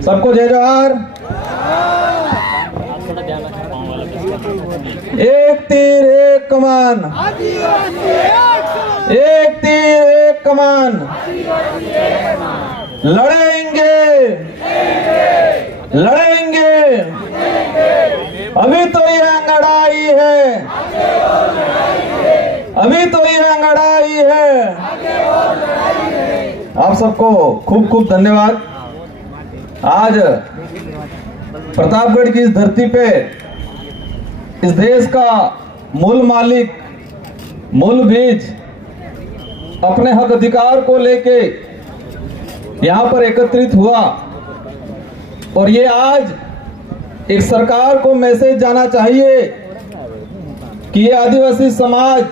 सबको जय जोहार। एक तीर एक कमान, एक तीर एक कमान, लड़ेंगे लड़ेंगे, अभी तो यह लड़ाई है, अभी तो यह लड़ाई है। आप सबको खूब खूब धन्यवाद। आज प्रतापगढ़ की इस धरती पे इस देश का मूल मालिक, मूल बीज अपने हक अधिकार को लेके यहाँ पर एकत्रित हुआ और ये आज एक सरकार को मैसेज जाना चाहिए कि ये आदिवासी समाज,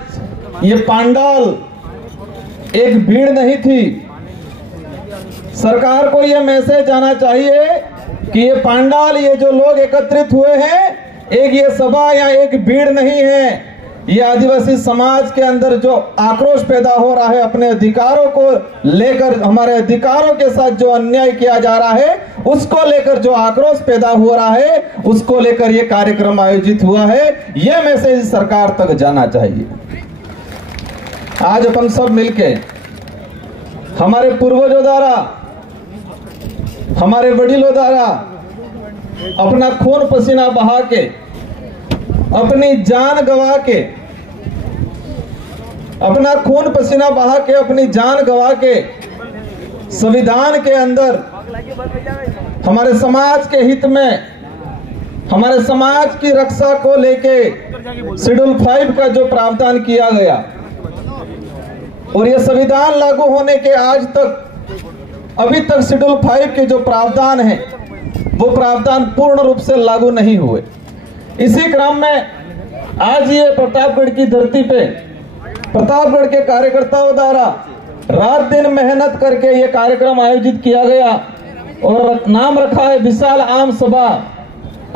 ये पांडाल एक भीड़ नहीं थी। सरकार को ये मैसेज जाना चाहिए कि ये पांडाल, ये जो लोग एकत्रित हुए हैं, एक ये सभा या एक भीड़ नहीं है। ये आदिवासी समाज के अंदर जो आक्रोश पैदा हो रहा है, अपने अधिकारों को लेकर, हमारे अधिकारों के साथ जो अन्याय किया जा रहा है उसको लेकर जो आक्रोश पैदा हो रहा है, उसको लेकर ये कार्यक्रम आयोजित हुआ है। ये मैसेज सरकार तक जाना चाहिए। आज अपन सब मिलके हमारे पूर्वजों द्वारा, हमारे वडीलों द्वारा अपना खून पसीना बहा के, अपनी जान गंवा के, अपना खून पसीना बहा के, अपनी जान गंवा के संविधान के अंदर हमारे समाज के हित में, हमारे समाज की रक्षा को लेके शेड्यूल 5 का जो प्रावधान किया गया और ये संविधान लागू होने के आज तक, अभी तक शेड्यूल 5 के जो प्रावधान है वो प्रावधान पूर्ण रूप से लागू नहीं हुए। इसी क्रम में आज ये प्रतापगढ़ की धरती पे प्रतापगढ़ के कार्यकर्ताओं द्वारा रात दिन मेहनत करके ये कार्यक्रम आयोजित किया गया और नाम रखा है विशाल आम सभा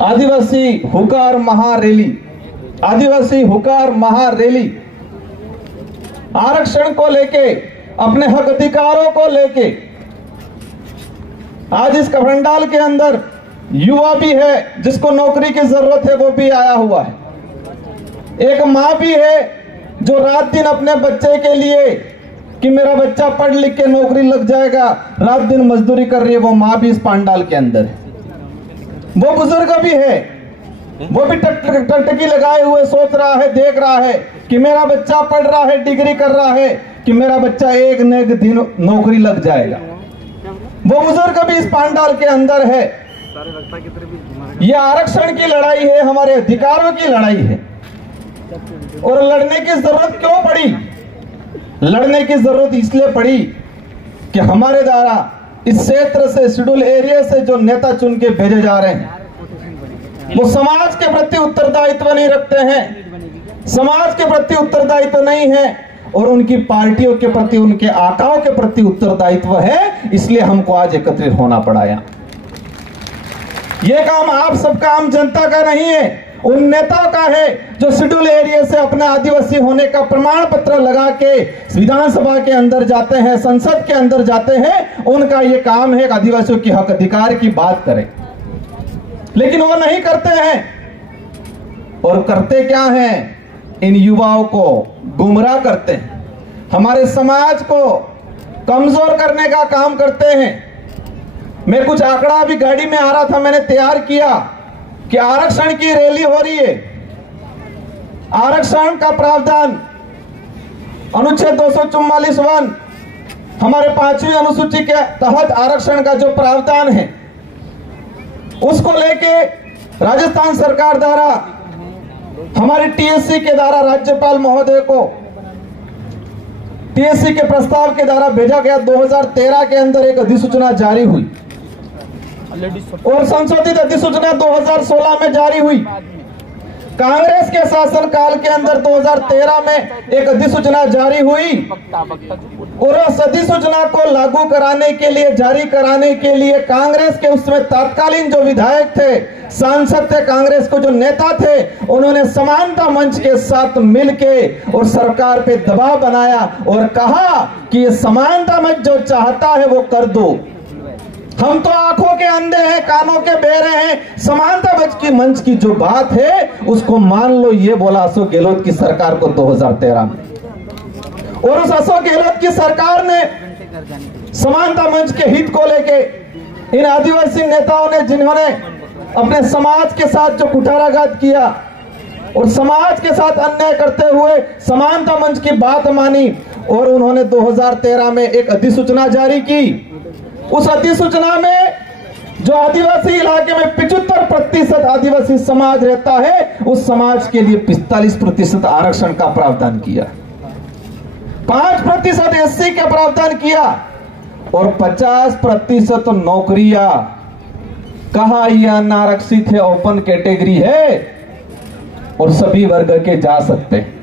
आदिवासी हुकार महारैली। आदिवासी हुकार महारैली आरक्षण को लेके, अपने हक अधिकारों को लेके आज इस पंडाल के अंदर युवा भी है जिसको नौकरी की जरूरत है, वो भी आया हुआ है। एक माँ भी है जो रात दिन अपने बच्चे के लिए कि मेरा बच्चा पढ़ लिख के नौकरी लग जाएगा, रात दिन मजदूरी कर रही है, वो माँ भी इस पंडाल के अंदर है। वो बुजुर्ग भी है, वो भी टकटकी लगाए हुए सोच रहा है, देख रहा है कि मेरा बच्चा पढ़ रहा है, डिग्री कर रहा है, कि मेरा बच्चा एक न एक दिन नौकरी लग जाएगा। वो बुजुर्ग भी इस पंडाल के अंदर है। ये आरक्षण की लड़ाई है, हमारे अधिकारों की लड़ाई है। और लड़ने की जरूरत क्यों पड़ी? लड़ने की जरूरत इसलिए पड़ी कि हमारे द्वारा इस क्षेत्र से, शेड्यूल एरिया से जो नेता चुन के भेजे जा रहे हैं वो समाज के प्रति उत्तरदायित्व नहीं रखते हैं, समाज के प्रति उत्तरदायित्व नहीं है और उनकी पार्टियों के प्रति, उनके आकाओं के प्रति उत्तरदायित्व है। इसलिए हमको आज एकत्रित होना पड़ा। यह काम आप सबका, आम जनता का नहीं है, उन नेताओं का है जो शेड्यूल एरिया से अपने आदिवासी होने का प्रमाण पत्र लगा के विधानसभा के अंदर जाते हैं, संसद के अंदर जाते हैं। उनका यह काम है आदिवासियों की हक अधिकार की बात करें, लेकिन वो नहीं करते हैं। और करते क्या हैं? इन युवाओं को गुमराह करते हैं, हमारे समाज को कमजोर करने का काम करते हैं। मैं कुछ आंकड़ा अभी गाड़ी में आ रहा था, मैंने तैयार किया कि आरक्षण की रैली हो रही है। आरक्षण का प्रावधान अनुच्छेद 244(1) हमारे 5वीं अनुसूची के तहत आरक्षण का जो प्रावधान है उसको लेके राजस्थान सरकार द्वारा, हमारी टीएससी के द्वारा राज्यपाल महोदय को टीएससी के प्रस्ताव के द्वारा भेजा गया। 2013 के अंदर एक अधिसूचना जारी हुई और संशोधित अधिसूचना 2016 में जारी हुई। कांग्रेस के शासनकाल के अंदर 2013 में एक अधिसूचना जारी हुई और उस अधिसूचना को लागू कराने के लिए, जारी कराने के लिए कांग्रेस के उसमें तत्कालीन जो विधायक थे, सांसद थे, कांग्रेस को जो नेता थे, उन्होंने समानता मंच के साथ मिलके और सरकार पे दबाव बनाया और कहा कि ये समानता मंच जो चाहता है वो कर दो। हम तो आंखों के अंधे हैं, कानों के बहरे हैं। समानता मंच की जो बात है उसको मान लो, ये बोला अशोक गहलोत की सरकार को 2013 में। और उस अशोक गहलोत की सरकार ने समानता मंच के हित को लेके इन आदिवासी नेताओं ने, जिन्होंने अपने समाज के साथ जो कुठाराघात किया और समाज के साथ अन्याय करते हुए समानता मंच की बात मानी और उन्होंने 2013 में एक अधिसूचना जारी की। उस अधिसूचना में जो आदिवासी इलाके में 75% आदिवासी समाज रहता है, उस समाज के लिए 45% आरक्षण का प्रावधान किया, 5% एससी का प्रावधान किया और 50% नौकरियां। कहा यह अनारक्षित है, ओपन कैटेगरी है और सभी वर्ग के जा सकते हैं।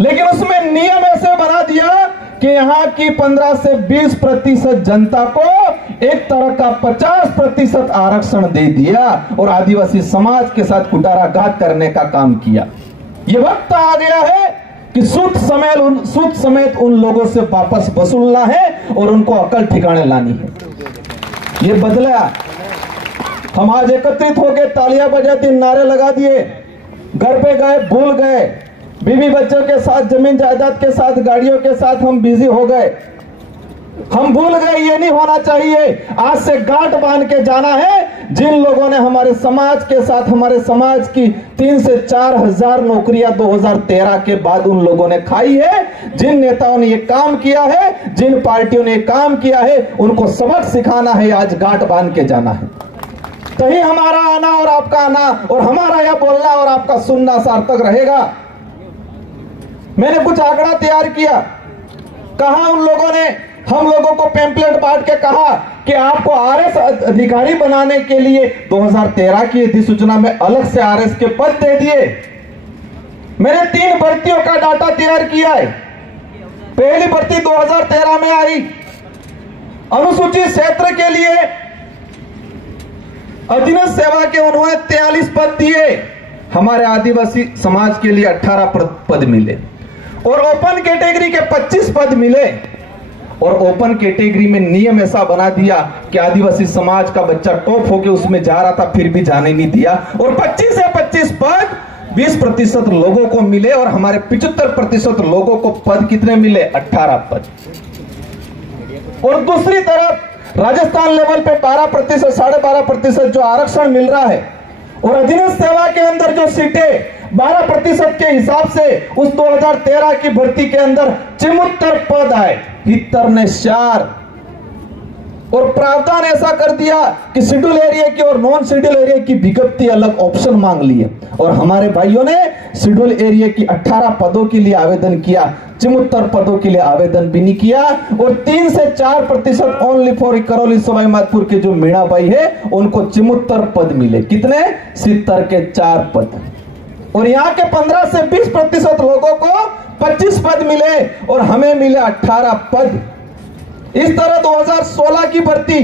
लेकिन उसमें नियम ऐसे बना दिया कि यहाँ की 15 से 20% जनता को एक तरह का 50% आरक्षण दे दिया और आदिवासी समाज के साथ कुठाराघात करने का काम किया। ये वक्त आ गया है कि सूद समेत उन लोगों से वापस वसूलना है और उनको अकल ठिकाने लानी है। ये बदला। हम आज एकत्रित हो गए, तालियां बजाती, नारे लगा दिए, घर पे गए, भूल गए, बीवी बच्चों के साथ, जमीन जायदाद के साथ, गाड़ियों के साथ हम बिजी हो गए, हम भूल गए। ये नहीं होना चाहिए। आज से गांठ बांध के जाना है। जिन लोगों ने हमारे समाज के साथ, हमारे समाज की 3 से 4 हजार नौकरियां 2013 के बाद उन लोगों ने खाई है, जिन नेताओं ने ये काम किया है, जिन पार्टियों ने ये काम किया है, उनको सबक सिखाना है। आज गांठ बांध के जाना है, तभी हमारा आना और आपका आना और हमारा यह बोलना और आपका सुनना सार्थक रहेगा। मैंने कुछ आंकड़ा तैयार किया। कहा उन लोगों ने हम लोगों को पैम्पलेट बांट के कहा कि आपको आरएस अधिकारी बनाने के लिए 2013 की अधिसूचना में अलग से आरएस के पद दे दिए। मैंने 3 भर्तियों का डाटा तैयार किया है। पहली भर्ती 2013 में आई, अनुसूचित क्षेत्र के लिए अधीनस्थ सेवा के उन्होंने 43 पद दिए। हमारे आदिवासी समाज के लिए 18 पद मिले और ओपन कैटेगरी के 25 पद मिले। और ओपन कैटेगरी में नियम ऐसा बना दिया कि आदिवासी समाज का बच्चा टॉप होके उसमें जा रहा था, फिर भी जाने नहीं दिया। और 25 से 25 पद 20% लोगों को मिले और हमारे 75% लोगों को पद कितने मिले? 18 पद। और दूसरी तरफ राजस्थान लेवल पे 12%, 12.5% जो आरक्षण मिल रहा है और अधीनस्थ सेवा के अंदर जो सीटें 12% के हिसाब से उस 2013 की भर्ती के अंदर 74 पद आए, 70 ने 4। और प्रावधान ऐसा कर दिया कि शेड्यूल एरिया की और नॉन शेड्यूल एरिया की विज्ञप्ति अलग ऑप्शन मांग लिए। और हमारे भाइयों ने शेड्यूल एरिया की 18 पदों के लिए आवेदन किया, 74 पदों के लिए आवेदन भी नहीं किया। और 3 से 4% ओनली फॉर करौली सवाई माधोपुर के जो मीणा भाई है उनको 74 पद मिले। कितने? 70 के 4 पद। और यहाँ के 15 से 20% लोगों को 25 पद मिले और हमें मिले 18 पद। इस तरह 2016 की भर्ती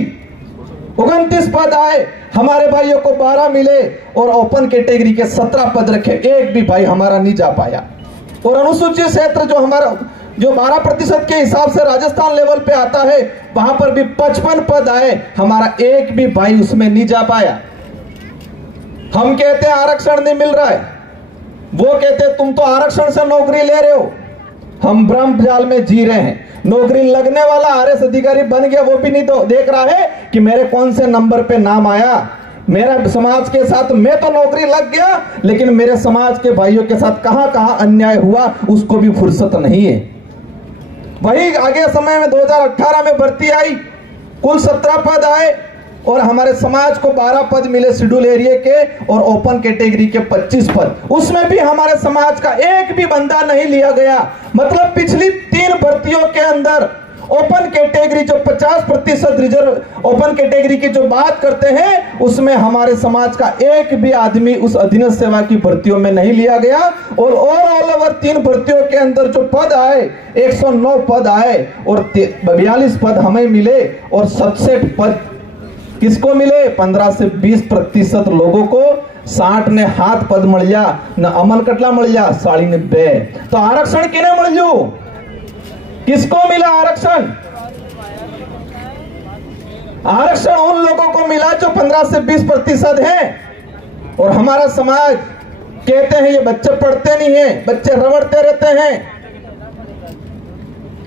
29 पद आए, हमारे भाइयों को 12 मिले और ओपन कैटेगरी के 17 पद रखे, एक भी भाई हमारा नहीं जा पाया। और अनुसूचित क्षेत्र जो हमारा 12% के हिसाब से राजस्थान लेवल पे आता है, वहां पर भी 55 पद आए, हमारा एक भी भाई उसमें नहीं जा पाया। हम कहते हैं आरक्षण नहीं मिल रहा है, वो कहते तुम तो आरक्षण से नौकरी ले रहे हो। हम भ्रम जाल में जी रहे हैं। नौकरी लगने वाला आरएस अधिकारी बन गया, वो भी नहीं तो देख रहा है कि मेरे कौन से नंबर पे नाम आया। मेरा समाज के साथ मैं तो नौकरी लग गया, लेकिन मेरे समाज के भाइयों के साथ कहां कहां अन्याय हुआ उसको भी फुर्सत नहीं है। वही आगे समय में 2018 में भर्ती आई, कुल 17 पद आए और हमारे समाज को 12 पद मिले शेड्यूल एरिया के और ओपन कैटेगरी के 25 पद। उसमें भी हमारे समाज का एक भी बंदा नहीं लिया गया। मतलब पिछली 3 भर्तियों के अंदर ओपन कैटेगरी जो 50% रिजर्व ओपन कैटेगरी की जो बात करते हैं, उसमें हमारे समाज का एक भी आदमी उस अधीनस्थ सेवा की भर्तियों में नहीं लिया गया। और ऑल ओवर 3 भर्तियों के अंदर जो पद आए, 109 पद आए और 42 पद हमें मिले और 67 पद किसको मिले? 15 से 20% लोगों को। 60 ने हाथ पद मळ्या न अमन कटला मळ्या, 40 ने 2। तो आरक्षण किने मळ्यु? किसको मिला आरक्षण? आरक्षण उन लोगों को मिला जो 15 से 20% हैं। और हमारा समाज कहते हैं ये बच्चे पढ़ते नहीं हैं, बच्चे रगड़ते रहते हैं,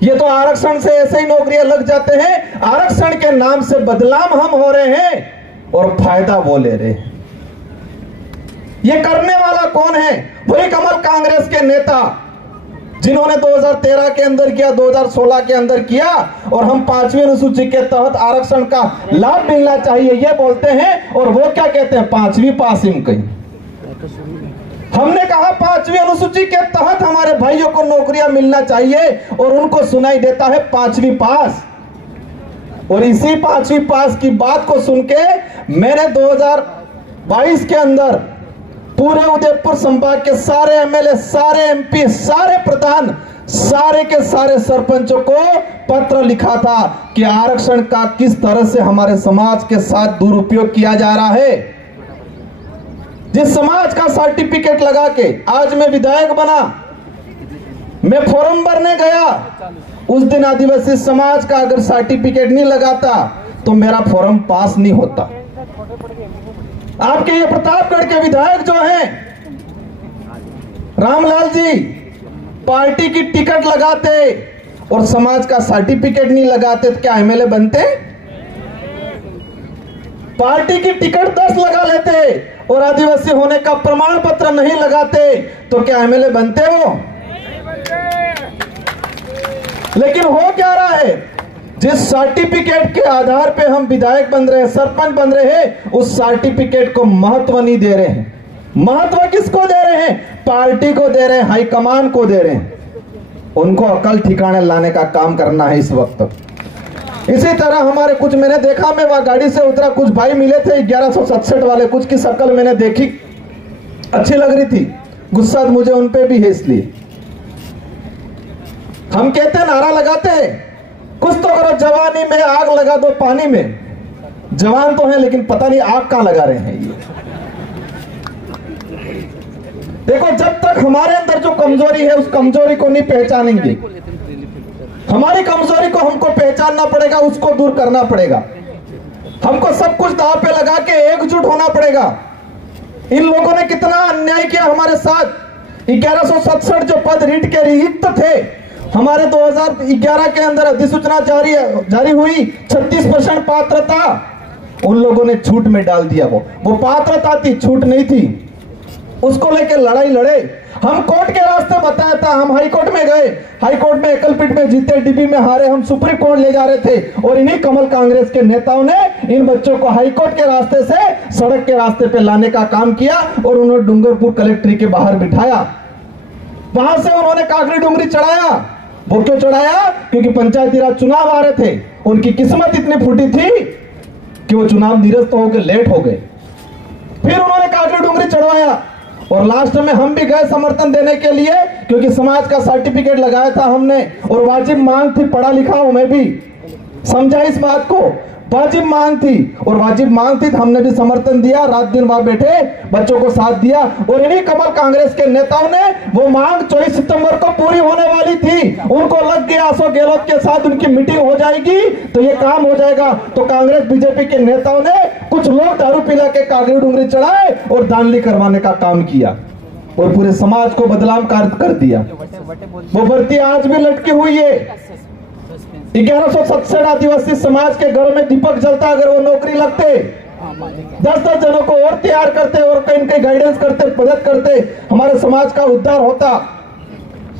ये तो आरक्षण से ऐसे ही नौकरियां लग जाते हैं। आरक्षण के नाम से बदनाम हम हो रहे हैं और फायदा वो ले रहे हैं। ये करने वाला कौन है? वही कमल कांग्रेस के नेता जिन्होंने 2013 के अंदर किया, 2016 के अंदर किया और हम 5वीं अनुसूची के तहत आरक्षण का लाभ मिलना चाहिए ये बोलते हैं। और वो क्या कहते हैं? 5वीं पास हिम कहीं। हमने कहा 5वीं अनुसूची के तहत हमारे भाइयों को नौकरियां मिलना चाहिए और उनको सुनाई देता है 5वीं पास। और इसी 5वीं पास की बात को सुन के मैंने 2022 के अंदर पूरे उदयपुर संभाग के सारे एमएलए, सारे एमपी, सारे प्रधान, सारे के सारे सरपंचों को पत्र लिखा था कि आरक्षण का किस तरह से हमारे समाज के साथ दुरुपयोग किया जा रहा है। जिस समाज का सर्टिफिकेट लगा के आज मैं विधायक बना, मैं फॉर्म भरने गया, उस दिन आदिवासी समाज का अगर सर्टिफिकेट नहीं लगाता तो मेरा फॉर्म पास नहीं होता। आपके ये प्रतापगढ़ के विधायक जो हैं रामलाल जी, पार्टी की टिकट लगाते और समाज का सर्टिफिकेट नहीं लगाते तो क्या एमएलए बनते? पार्टी की टिकट 10 लगा लेते और आदिवासी होने का प्रमाण पत्र नहीं लगाते तो क्या एमएलए बनते हो? लेकिन हो क्या रहा है? जिस सर्टिफिकेट के आधार पे हम विधायक बन रहे हैं, सरपंच बन रहे हैं, उस सर्टिफिकेट को महत्व नहीं दे रहे हैं। महत्व किसको दे रहे हैं? पार्टी को दे रहे हैं, हाईकमान को दे रहे हैं। उनको अकल ठिकाने लाने का काम करना है इस वक्त। इसी तरह हमारे कुछ, मैंने देखा, मैं वहां गाड़ी से उतरा, कुछ भाई मिले थे 1167 वाले, कुछ की शक्ल मैंने देखी, अच्छी लग रही थी, गुस्सा मुझे उन पे भी है। इसलिए हम कहते हैं, नारा लगाते हैं, कुछ तो करो जवानी में, आग लगा दो पानी में। जवान तो है लेकिन पता नहीं आग कहां लगा रहे हैं ये। देखो, जब तक हमारे अंदर जो कमजोरी है उस कमजोरी को नहीं पहचानेंगे, हमारी कमजोरी को हमको पहचानना पड़ेगा, उसको दूर करना पड़ेगा। हमको सब कुछ दांव पे लगा के एकजुट होना पड़ेगा। इन लोगों ने कितना अन्याय किया हमारे साथ। 1167 जो पद रीट के रिक्त थे, हमारे 2011 के अंदर अधिसूचना जारी हुई, 36% पात्रता, उन लोगों ने छूट में डाल दिया। वो पात्रता थी, छूट नहीं थी। उसको लेकर लड़ाई लड़े, हम कोर्ट के रास्ते बताया था, हम हाई कोर्ट में गए, हाई कोर्ट में एकलपीठ में जीते, डीबी में हारे, हम सुप्रीम कोर्ट ले जा रहे थे और इन्हीं कमल कांग्रेस के नेताओं ने इन बच्चों को हाई कोर्ट के रास्ते से सड़क के रास्ते पे लाने का काम किया और उन्होंने डूंगरपुर कलेक्ट्री के बाहर बिठाया। वहां से उन्होंने काकड़ी डूंगरी चढ़ाया। वो क्यों चढ़ाया? क्योंकि पंचायती राज चुनाव आ रहे थे। उनकी किस्मत इतनी फूटी थी कि वो चुनाव निरस्त होकर लेट हो गए। फिर उन्होंने काकड़ी डूंगरी चढ़वाया और लास्ट में हम भी गए समर्थन देने के लिए, क्योंकि समाज का सर्टिफिकेट लगाया था हमने और वाजिब मांग थी, पढ़ा लिखा हूं मैं भी, समझा इस बात को, वाजिब मांग थी और वाजिब मांग थी तो हमने भी समर्थन दिया, रात दिन वहां बैठे बच्चों को साथ दिया। और इन्हीं कमल कांग्रेस के नेताओं ने वो मांग 24 सितंबर को पूरी होने वाली थी, उनको लग गया अशोक गहलोत के साथ उनकी मीटिंग हो जाएगी तो ये काम हो जाएगा। तो कांग्रेस बीजेपी के नेताओं ने, कुछ लोग दारू पिला के कागड़ी डूंगरी चढ़ाए और दानली करवाने का काम किया और पूरे समाज को बदनाम कर दिया। वो भर्ती आज भी लटकी हुई है। 1167 आदिवासी समाज के घरों में दीपक जलता, अगर वो नौकरी लगते 10-10 जनों को और तैयार करते और कहीं कहीं गाइडेंस करते, मदद करते, हमारे समाज का उद्धार होता।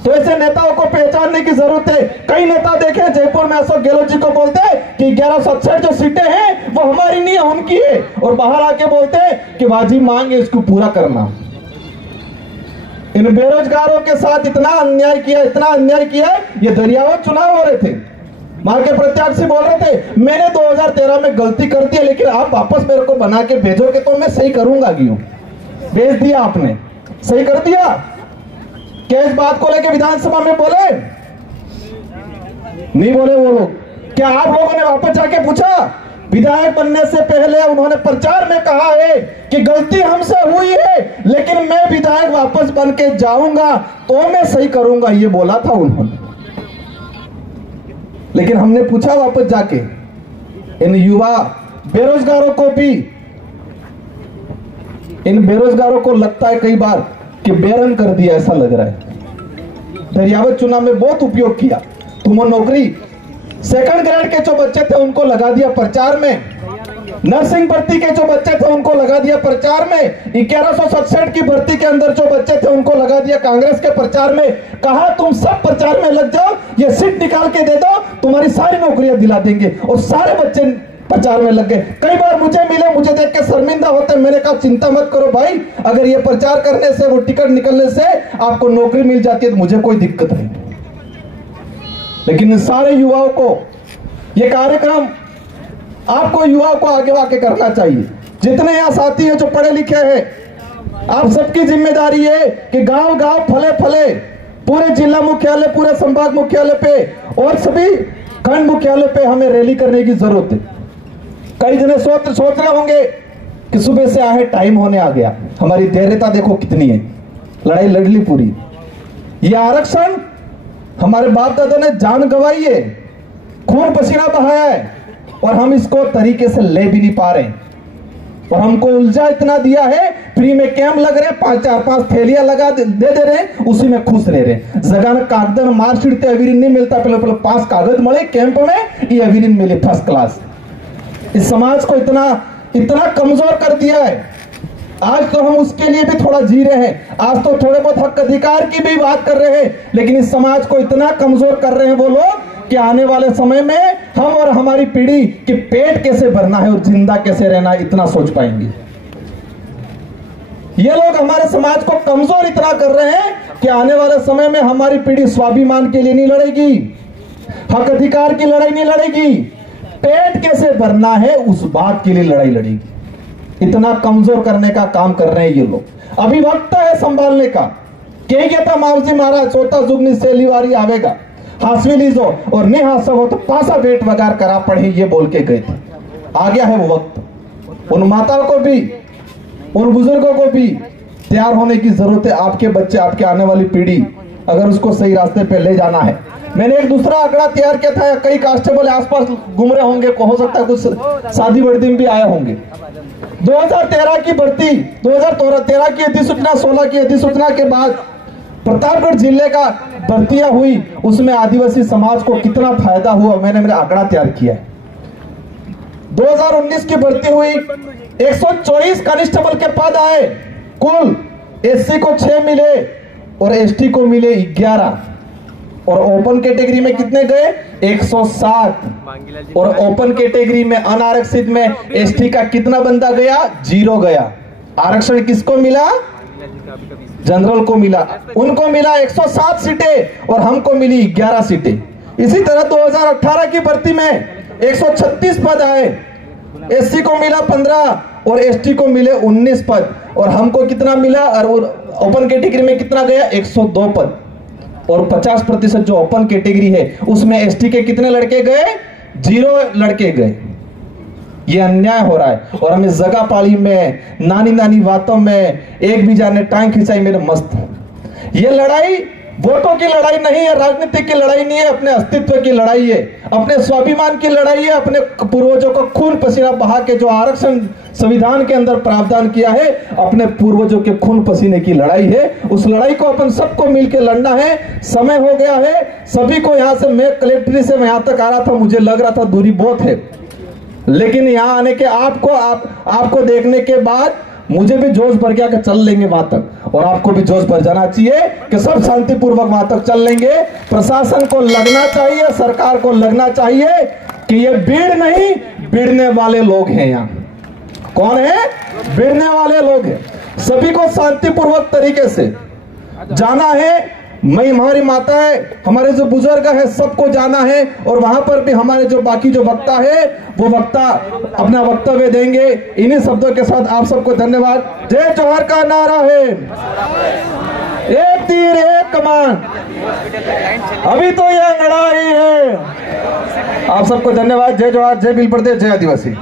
तो ऐसे नेताओं को पहचानने की जरूरत है। कई नेता देखे जयपुर में अशोक गहलोत जी को बोलते हैं कि 1167 जो सीटें हैं वो हमारी नहीं है, उनकी है, और बाहर आके बोलते हैं कि वाजिब मांग है, इसको पूरा करना। इन बेरोजगारों के साथ इतना अन्याय किया, इतना अन्याय किया। ये दरियावत चुनाव हो रहे थे, वहां के प्रत्याशी बोल रहे थे मैंने 2013 में गलती कर दी, लेकिन आप वापस मेरे को बना के भेजोगे तो मैं सही करूंगा। क्यों भेज दिया आपने, सही कर दिया। क्या इस बात को लेके विधानसभा में बोले? नहीं बोले वो लोग। क्या आप लोगों ने वापस जाके पूछा? विधायक बनने से पहले उन्होंने प्रचार में कहा है कि गलती हमसे हुई है, लेकिन मैं विधायक वापस बन के जाऊंगा तो मैं सही करूंगा, ये बोला था उन्होंने। लेकिन हमने पूछा वापस जाके, इन युवा बेरोजगारों को भी, इन बेरोजगारों को लगता है कई बार कि बेरंग कर दिया, ऐसा लग रहा है। दरियावत चुनाव में बहुत उपयोग किया। तुम नौकरी सेकंड ग्रेड के जो बच्चे थे उनको लगा दिया प्रचार में, नर्सिंग भर्ती के जो बच्चे थे उनको लगा दिया प्रचार में, 1167 की भर्ती के अंदर जो बच्चे थे उनको लगा दिया कांग्रेस के प्रचार में। कहा तुम सब प्रचार में लग जाओ, ये सीट निकाल के दे दो, तुम्हारी सारी नौकरियां दिला देंगे। और सारे बच्चे प्रचार में लग गए। कई बार मुझे मिले, मुझे देख के शर्मिंदा होते। मैंने कहा चिंता मत करो भाई, अगर ये प्रचार करने से, वो टिकट निकलने से आपको नौकरी मिल जाती है तो मुझे कोई दिक्कत नहीं। लेकिन सारे युवाओं को ये कार्यक्रम, आपको युवाओं को आगे आके करना चाहिए। जितने यहाँ साथी हैं जो पढ़े लिखे हैं, आप सबकी जिम्मेदारी है कि गांव गांव फले फले पूरे जिला मुख्यालय, पूरे संभाग मुख्यालय पे और सभी खंड मुख्यालय पे हमें रैली करने की जरूरत है। कई जने सोच रहे होंगे कि सुबह से आए टाइम होने आ गया। हमारी धैर्यता देखो कितनी है, लड़ाई लड़ ली पूरी। ये आरक्षण हमारे बाप दादा ने जान गंवाई है, खून पसीना बहाया है, और हम इसको तरीके से ले भी नहीं पा रहे। और हमको उलझा इतना दिया है, फ्री में कैंप लग रहे, 5 थैलियां लगा दे रहे, उसी में खुश रह रहे। जगह में कागज मार्कशीट अभी नहीं मिलता, पहले 5 कागज मिले कैंप में, ये अभी नहीं मिले फर्स्ट क्लास। इस समाज को इतना कमजोर कर दिया है। आज तो हम उसके लिए भी थोड़ा जी रहे हैं, आज तो थोड़े बहुत हक अधिकार की भी बात कर रहे हैं, लेकिन इस समाज को इतना कमजोर कर रहे हैं वो लोग कि आने वाले समय में हम और हमारी पीढ़ी के पेट कैसे भरना है और जिंदा कैसे रहना है, इतना सोच पाएंगे। ये लोग हमारे समाज को कमजोर इतना कर रहे हैं कि आने वाले समय में हमारी पीढ़ी स्वाभिमान के लिए नहीं लड़ेगी, हक अधिकार की लड़ाई नहीं लड़ेगी, पेट कैसे भरना है उस बात के लिए लड़ाई लड़ेगी। इतना कमजोर करने का काम कर रहे हैं ये लोग। अभी वक्त है संभालने का। कहता मावजी महाराज छोटा जुगनी सेलीवारी आवेगा, हासवी लीजो और नहीं हासा हो तो पासा बेट वगार करा पढ़े, ये बोल के गए थे। आ गया है वो वक्त। उन माताओं को भी, उन बुजुर्गों को भी तैयार होने की जरूरत है। आपके बच्चे, आपके आने वाली पीढ़ी अगर उसको सही रास्ते पे ले जाना है। मैंने एक दूसरा आंकड़ा तैयार किया था, कई कांस्टेबल आसपास घूम रहे होंगे, हो सकता है कुछ शादी वर्दी में भी आए होंगे। 2013 की भर्ती, 2013 की अधिसूचना, 16 की अधिसूचना के बाद प्रतापगढ़ जिले का भर्तियां हुई, उसमें आदिवासी समाज को कितना फायदा हुआ, मैंने मेरा आंकड़ा तैयार किया है। 2019 की भर्ती हुई, 124 कांस्टेबल के पद आए, कुल एससी को 6 मिले और एसटी को मिले 11, और ओपन कैटेगरी में कितने गए? 107। और ओपन कैटेगरी में अनारक्षित में एसटी का कितना बंदा गया? 0 गया। आरक्षण किसको मिला? जनरल को मिला। उनको मिला 107 सीटें और हमको मिली 11 सीटें। इसी तरह 2018 की भर्ती में 136 पद आए, एससी को मिला 15 और एसटी को मिले 19 पद, और हमको कितना मिला? और ओपन कैटेगरी में कितना गया? 102 पद। और 50% जो ओपन कैटेगरी है उसमें एसटी के कितने लड़के गए? 0 लड़के गए। ये अन्याय हो रहा है। और हमें जगह पाली में, नानी नानी बातों में एक भी जाने टांग खिंचाई मेरे मस्त। ये लड़ाई वोटों की लड़ाई नहीं है, राजनीति की लड़ाई नहीं है, अपने अस्तित्व की लड़ाई है, अपने स्वाभिमान की लड़ाई है, अपने पूर्वजों को खून पसीना बहा के जो आरक्षण संविधान के अंदर प्रावधान किया है, अपने पूर्वजों के खून पसीने की लड़ाई है। उस लड़ाई को अपन सबको मिलकर लड़ना है। समय हो गया है सभी को। यहाँ से मैं कलेक्ट्री से यहाँ तक आ रहा था, मुझे लग रहा था दूरी बहुत है, लेकिन यहाँ आने के आपको देखने के बाद मुझे भी जोश भर गया कि चल लेंगे वहां तक, और आपको भी जोश भर जाना चाहिए कि सब शांतिपूर्वक वहां तक चल लेंगे। प्रशासन को लगना चाहिए, सरकार को लगना चाहिए कि ये भीड़ नहीं, भिड़ने वाले लोग हैं। यहाँ कौन है? भिड़ने वाले लोग हैं। सभी को शांतिपूर्वक तरीके से जाना है हमारी माताएं, हमारे जो बुजुर्ग है, सबको जाना है और वहां पर भी हमारे जो बाकी जो वक्ता है वो वक्ता अपना वक्तव्य देंगे। इन्हीं शब्दों के साथ आप सबको धन्यवाद। जय जौहर का नारा है, एक तीर एक कमान, अभी तो यह लड़ाई है। आप सबको धन्यवाद। जय जवाहर, जय भील प्रदेश, जय आदिवासी।